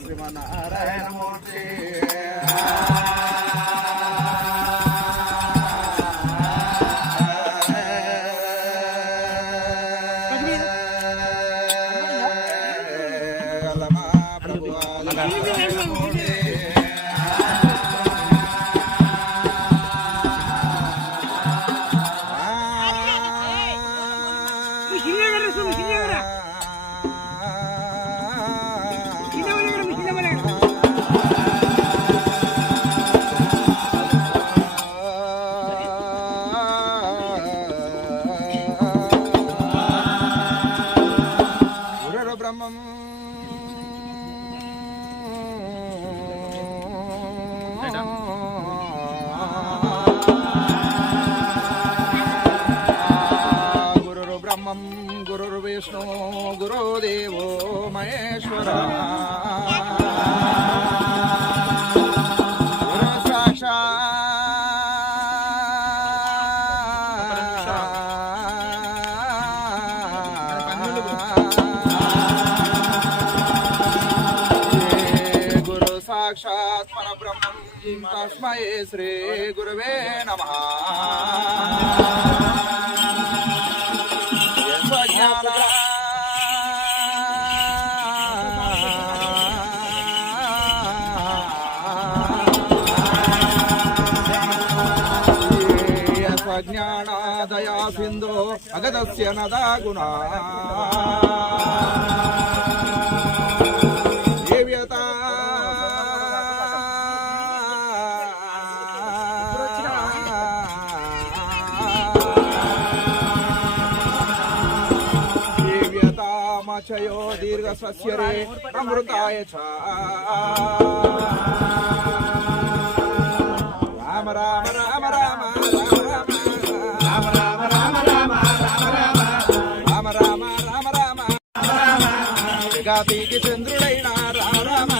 శ్రీమన్నారాయణమూర్తి గురుర్విష్ణు గురుదేవో మహేశ్వర గురు సాక్షాత్ పరబ్రహ్మం తస్మై శ్రీ గురువే నమః. జ్ఞానాదయా సింధో అగదస్య నదా గుణా దేవ్యత దేవ్యతామచయో దీర్ఘ సస్యరే అమృతాయ చ రామ రామ రామ రామ జగాతికి చంద్రుడైన రామ రామ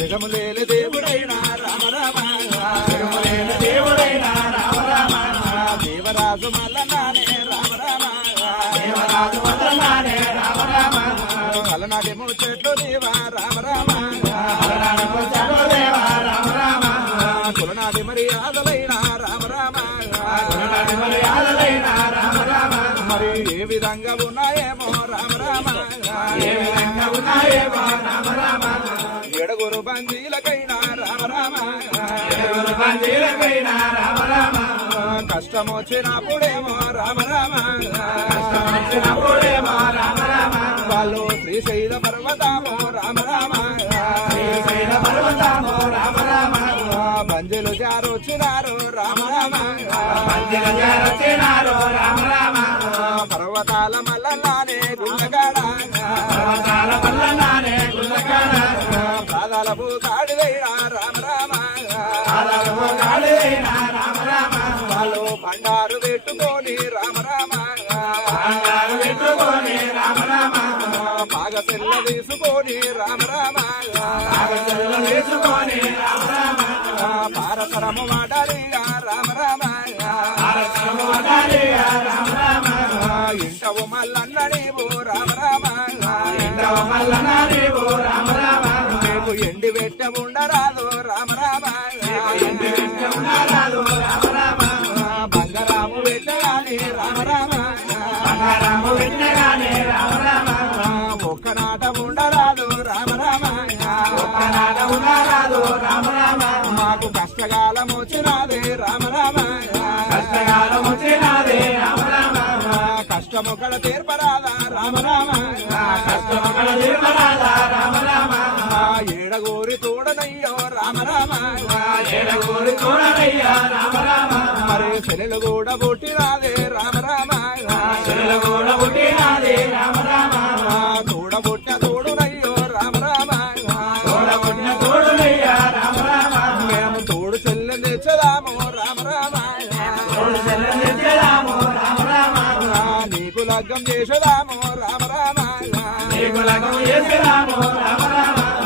జగములేని దేవుడైన రామ రామ దేవరాజు మల్లనానే రామ రామ అలనాటి ముచ్చట్లు దేవా రామ రామ కులనాటి మర్యాదలైన రామ రామ మరి ఏ విధంగా ఉన్నాయేమో రామ రామ ఎడగురు బందీలకైనా రామ రామ కష్టం వచ్చినప్పుడేమో రామ రామ వాళ్ళు శ్రీశైల పర్వతమో రామ రామ బంజలు జారొచ్చినారు రామ రామ పర్వతాల మల్లనే గుల్లగాడ పాదాల పూకాడిదైనా రామ రామ వాళ్ళు బండారు పెట్టుకొని రామ బాగా సెల్ల తీసుకొని రామ పారసరము మాటలిగా రామ ఇంటవు మల్లన్నడేవో రామ రేపు ఎండి పెట్ట ఉండరాదు రామ బంగారాము పెట్టగానే రామ ఒక్కనాట ఉండరాదు రామ మాకు కష్టకాలం వచ్చినదే రామ కష్టమొకడ తీర్పరాదా రామ ఏడగోరి తోడనయ్యో రామ మరి సెలలు కూడా పుట్టినాదే రామ తోడబుట్ట తోడునయ్యో రామ మేము తోడు చెల్లె తెచ్చదాము రామ నీకు లగ్గం చేసేదాము రామ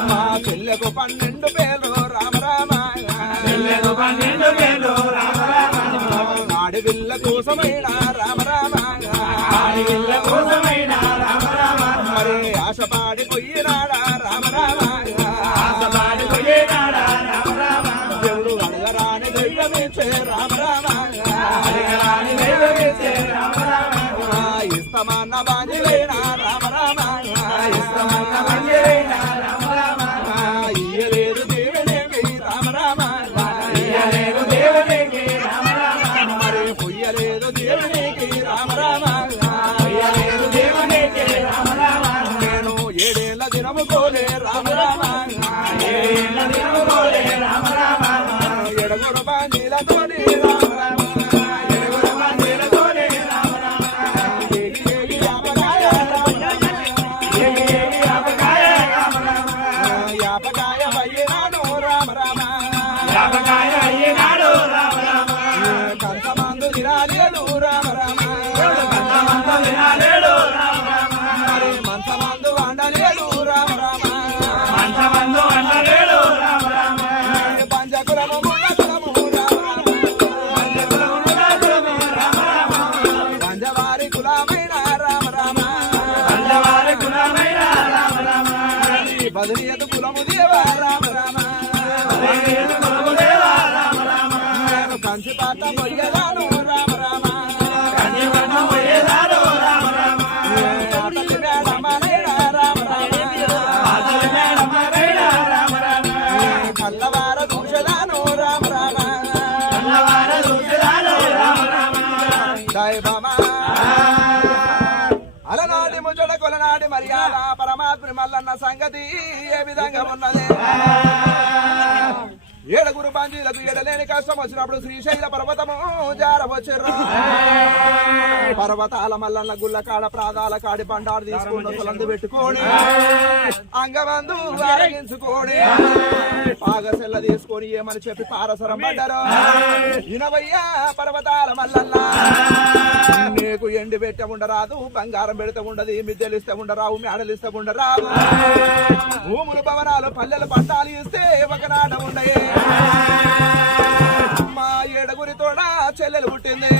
మా చెల్లెకు 12 పేర్లు రామ ఆడవిల్ల కోసమైనా రామ మరి ఆశ ఆశపాడిపోయినాడా రామ రామ దేవుడు అడగరాని దైవమిచ్చే రామ రామ ఇస్తమన్న బాంజలైనా రామ రామ ఇయ్యలేదు దేవునికి రామ రామ మరి పొయ్యలేదు దేవునికి రామ రామ నేను ఏడేళ్ల దినము కోలే రామ రామ ఎడగురు బాంజీలతోని రామ రామ కంతమందు తినాలేడు రామ రామ మంతమందు వండలేడు రామ రామ పంచకులము గుణకులము రామ పంచవారి కులమైన రామ రామ బదిలీయదు కులము దేవా రామ రామ కంచి పాట మొయ్యదాను రామ రామ కల్లవార దూషదాను రామ రామ దైవమా అలనాటి ముచ్చట కొలనాటి మర్యాద పరమాత్మ మల్లన్న సంగతి ఏ విధంగా ఉన్నది ఏడుగురు బాంజీలకు ఎడలేని కష్టం వచ్చినప్పుడు శ్రీశైల పర్వతము జారవచ్చారు పర్వతాల మల్లన్న గుళ్ళ కాడ ప్రాదాల కాడి బండారు తీసుకుని సొలందు పెట్టుకోని అంగమందు అరగించుకోని పాగసెల్ల తీసుకొని ఏమని చెప్పి పారసరం పడ్డారు ఇనవయ్యా పర్వతాల మల్లన్న నీకు ఎండి పెట్ట ఉండరాదు బంగారం పెడితే ఉండదు మిద్దెలిస్తే ఉండరావు మేడలిస్తే ఉండరావు భూములు భవనాలు పల్లెలు పట్టాలు ఇస్తే ఒకనాట ఉండయే మా ఏడుగురితోడ చెల్లెలు పుట్టింది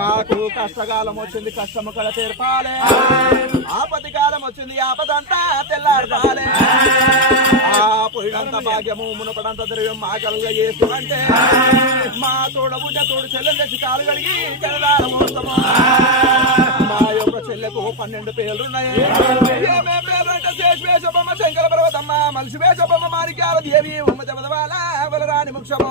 మాకు కష్టకాలం వచ్చింది కష్టము కడ తీర్పాలే ఆపతి కాలం వచ్చింది ఆపదంతా తెల్లాడాలే ఆ పోయినంత భాగ్యము మునపడంత ద్రవ్యం మా కలుగా చేస్తుందంటే మా తోడబుడ్డ తోడు చెల్లెలు తెచ్చి కాలు కడిగి కనదాల మోసము మా యొక్క చెల్లెకు 12 పేర్లున్నాయి ఏమే పేర్లంటే శేష్ వేషబొమ్మ శంకర పర్వతమ్మ మనిషి వేషబొమ్మ మారికాల దేవి ఉమ్మ జపదవాల వలరాని ముక్షము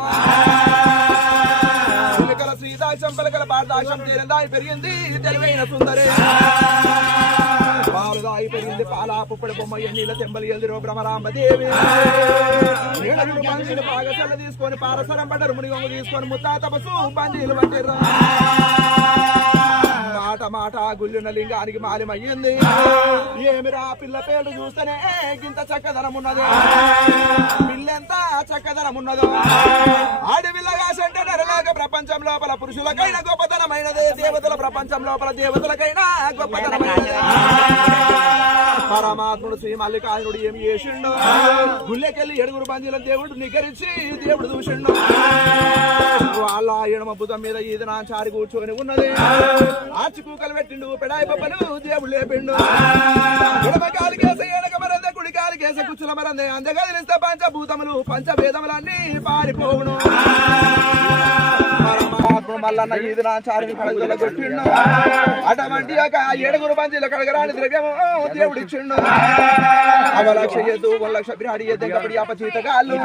పిలకల శ్రీదాక్షం పిలకల పాఠాక్షం తేలిందాయి పెరిగింది తెలివైన సుందరి పాలుదాయి పెరిగింది పాలా పుప్పడి బొమ్మ ఎన్నీళ్ళ తెంబలి ఎల్దిరో భ్రమరాంబదేవి ఏడుగురు బంజీలు పాగసల్ల తీసుకొని పారసరం పడ్డరు మునిగొంగు తీసుకొని ముత్తాతపసు బంజీలు పట్టిర్రు మాట మాట గుళ్ళున్న లింగానికి మాలిమయ్యింది ఏమిరా పిల్ల పేర్లు చూస్తేనే గింత చక్కదనం ఉన్నదో పిల్లెంత చక్కదనం ఉన్నదో ఆడపిల్లగా సెంటే నరలోక ప్రపంచం లోపల పురుషులకైనా గొప్పతనమైనదే దేవతల ప్రపంచం లోపల దేవతలకైనా గొప్పతనమైనదే పరమాత్ముడు శ్రీ మల్లికార్జునుడు ఏమి చేసిండు గుళ్ళకెళ్ళి ఏడుగురు బంజీలను దేవుడు నిగరించి దేవుడు చూసిండు వాళ్ళ ఎడమ బుధం మీద ఈది నాచారి కూర్చొని ఉన్నది ఆచి కూకలు పెట్టిండు పెడాయి పప్పను దేవుడు లేపిండు ఎడమ కాలు కేస ఏనక మరందే కుడి కాలు కేస కుచ్చుల మరందే అందగా తెలిస్తే పంచభూతములు పంచవేదములన్నీ పారిపోవును పరమాత్మ మల్లన్న ఈది నాచారిని కడుగుల కొట్టిండు అటువంటి ఒక ఏడుగురు బంజీల కడగరాని ద్రవ్యము దేవుడు ఇచ్చిండు అవలక్ష ఎద్దు 1 లక్ష బిరాడి ఎద్దెంకపడి అపచీతగాళ్ళు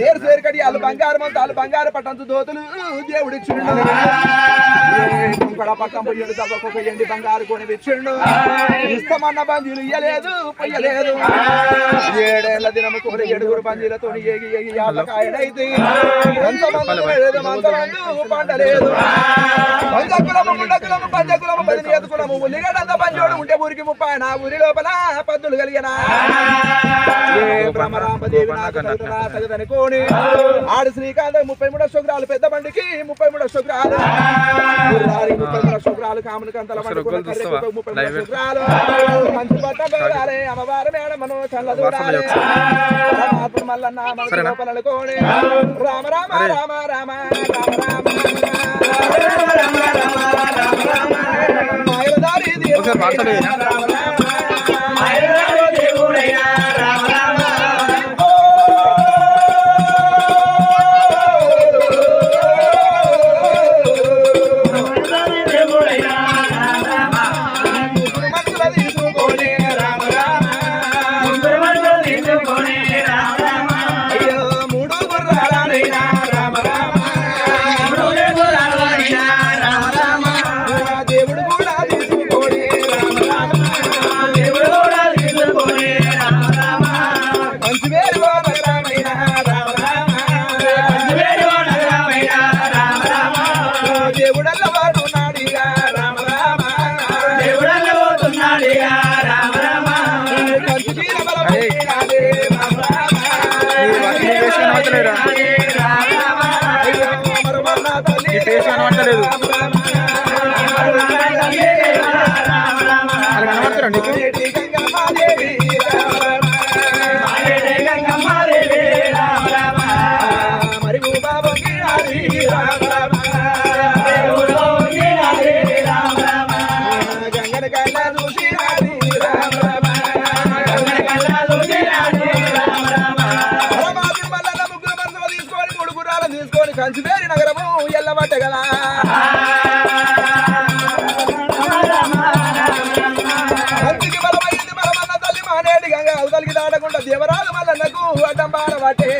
దేరు సేరు కడియాలు బంగారు మంతాలు బంగారు పట్టంతు దోతులు దేవుడు ఇచ్చిండు పట్టం పొయ్యడు తప్పకొక ఎండి బంగారు కొని ఇచ్చిండు ఇష్టమన్న బంజీలు ఇయ్యలేదు పొయ్యలేదు 7 ఏళ్ల దినము కోరి ఏడుగురు బంజీలతో ఏగి ఏగి యాపకాయడైతే పండలేదు పంచకులము ముండకులము పంచకులము 10 ఏతుకులము ఉల్లిగడ్డంత పంచోడు ఉంటే ఊరికి 30 నా ఊరి లోపల పద్దులు కలిగినా భ్రమరాంబదేవి నాకు తగదనుకోని ఆడు శ్రీకాంత 33 శుక్రాలు పెద్ద బండికి 33 శుక్రాలు 33 శుక్రాలు కాముని కంతల 33 శుక్రాలు మంచి పట్ట బేరాలే అమ్మవారు మేడమను చల్ల దూరాలే పరమాత్మ మల్లన్న మన లోపలనుకోని రామ రామ రామ రామ రామ రామ మాయదారి కంచివేరి నగరము ఎల్లబట్ట గలా కంచికి బలమైంది బలమన్న తల్లి మానేటి గంగ అవతలికి దాటకుండా దేవరాజు మల్లన్నకు అడ్డం బారబట్టే